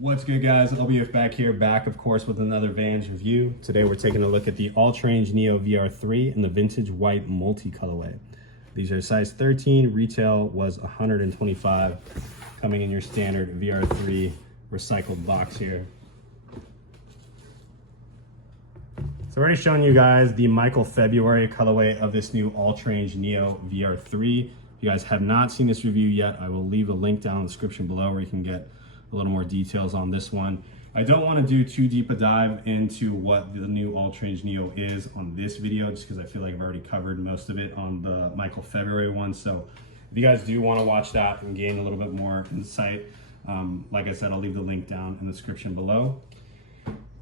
What's good, guys? LBF back of course with another Vans review. Today we're taking a look at the Ultrarange Neo VR3 in the vintage white multi-colorway. These are size 13, retail was $125, coming in your standard VR3 recycled box here. So already shown you guys the Michael February colorway of this new Ultrarange Neo VR3. If you guys have not seen this review yet, I will leave a link down in the description below where you can get a little more details on this one. I don't want to do too deep a dive into what the new Ultrarange Neo is on this video, just because I feel like I've already covered most of it on the Michael February one. So if you guys do want to watch that and gain a little bit more insight, like I said, I'll leave the link down in the description below.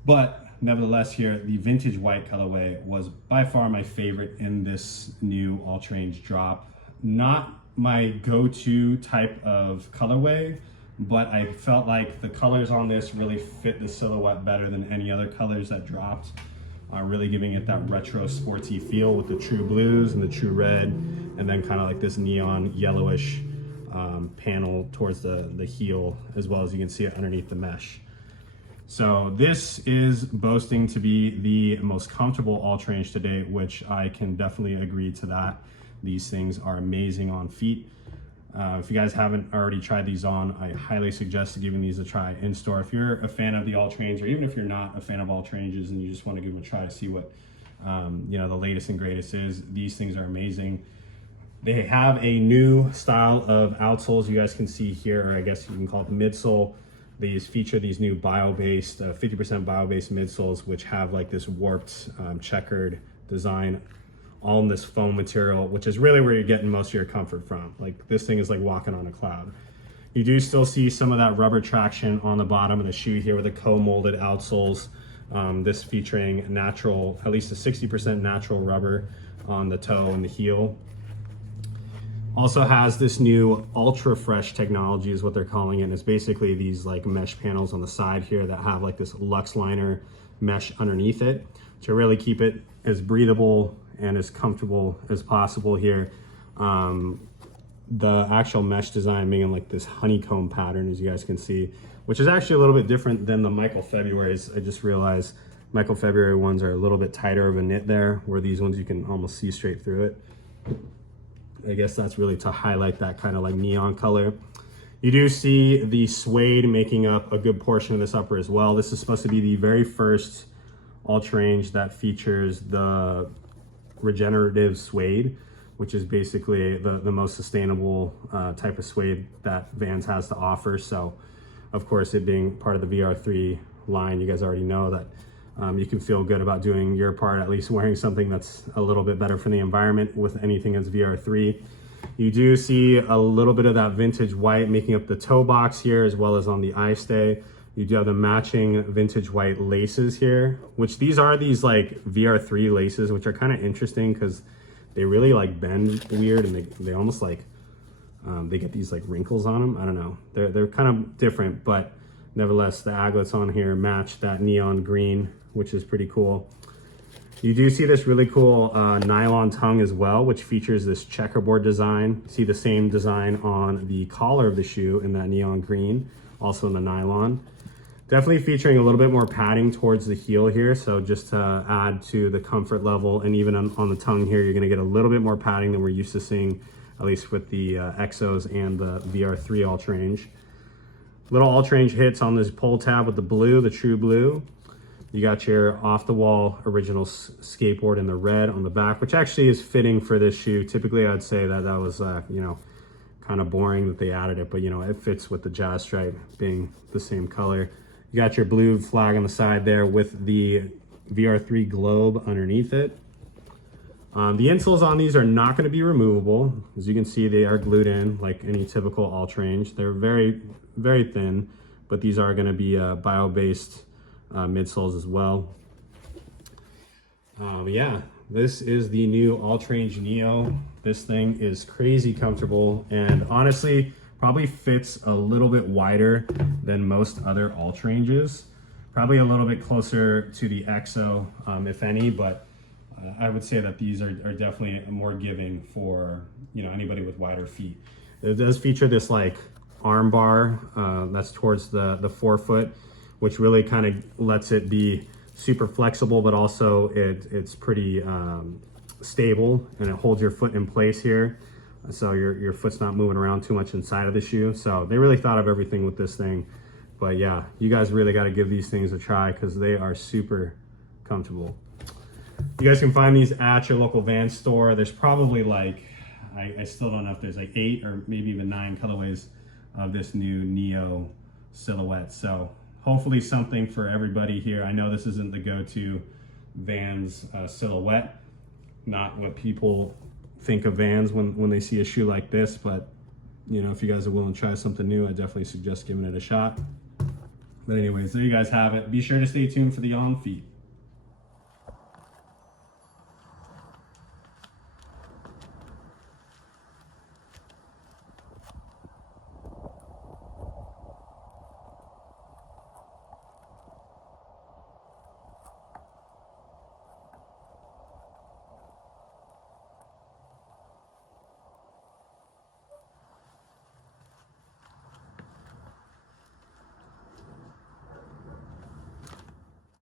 But nevertheless here, the vintage white colorway was by far my favorite in this new Ultrarange drop. Not my go-to type of colorway, but I felt like the colors on this really fit the silhouette better than any other colors that dropped, really giving it that retro sporty feel with the true blues and the true red, and then kind of like this neon yellowish panel towards the heel, as well as you can see it underneath the mesh. So this is boasting to be the most comfortable Ultrarange to date, which I can definitely agree to that. These things are amazing on feet. If you guys haven't already tried these on, I highly suggest giving these a try in store. If you're a fan of the Ultrarange, or even if you're not a fan of Ultraranges and you just want to give them a try to see what the latest and greatest is, these things are amazing. They have a new style of outsoles you guys can see here, or I guess you can call it the midsole. These feature these new bio-based, 50% bio-based midsoles, which have like this warped checkered design, all in this foam material, which is really where you're getting most of your comfort from. Like, this thing is like walking on a cloud. You do still see some of that rubber traction on the bottom of the shoe here with the co-molded outsoles. This featuring natural, at least a 60% natural rubber on the toe and the heel. Also has this new ultra fresh technology is what they're calling it. And it's basically these like mesh panels on the side here that have like this Lux liner mesh underneath it to really keep it as breathable and as comfortable as possible here. The actual mesh design being in like this honeycomb pattern, as you guys can see, which is actually a little bit different than the Michael February's. I just realized Michael February ones are a little bit tighter of a knit there, where these ones you can almost see straight through it. I guess that's really to highlight that kind of like neon color. You do see the suede making up a good portion of this upper as well. This is supposed to be the very first Ultrarange that features the regenerative suede, which is basically the most sustainable type of suede that Vans has to offer. So of course, it being part of the VR3 line, you guys already know that you can feel good about doing your part, at least wearing something that's a little bit better for the environment with anything that's VR3. You do see a little bit of that vintage white making up the toe box here, as well as on the eye stay. You do have the matching vintage white laces here, which these are these like VR3 laces, which are kind of interesting because they really like bend weird, and they almost like, they get these like wrinkles on them. I don't know. They're kind of different, but nevertheless, the aglets on here match that neon green, which is pretty cool. You do see this really cool nylon tongue as well, which features this checkerboard design. See the same design on the collar of the shoe in that neon green, also in the nylon. Definitely featuring a little bit more padding towards the heel here, so just to add to the comfort level. And even on the tongue here, you're gonna get a little bit more padding than we're used to seeing, at least with the Exos and the VR3 Ultrarange. Little Ultrarange hits on this pull tab with the blue, the true blue. You got your off-the-wall original skateboard in the red on the back, which actually is fitting for this shoe. Typically, I'd say that was, kind of boring that they added it, but it fits with the jazz stripe being the same color. You got your blue flag on the side there with the VR3 globe underneath it. The insoles on these are not going to be removable. As you can see, they are glued in like any typical Ultrarange. They're very, very thin, but these are going to be bio-based midsoles as well. Yeah, this is the new Ultrarange Neo. This thing is crazy comfortable, and honestly probably fits a little bit wider than most other Ultraranges. Probably a little bit closer to the Exo, if any, but I would say that these are definitely more giving for anybody with wider feet. It does feature this like arm bar that's towards the forefoot, which really kind of lets it be super flexible, but also it's pretty stable, and it holds your foot in place here. So your foot's not moving around too much inside of the shoe. So they really thought of everything with this thing. But yeah, you guys really got to give these things a try because they are super comfortable. You guys can find these at your local Vans store. There's probably like, I still don't know if there's like 8 or maybe even 9 colorways of this new Neo silhouette. So hopefully something for everybody here. I know this isn't the go-to Vans silhouette, not what people think of Vans when they see a shoe like this, but you know, if you guys are willing to try something new, I definitely suggest giving it a shot. But anyways, there you guys have it. Be sure to stay tuned for the on feet.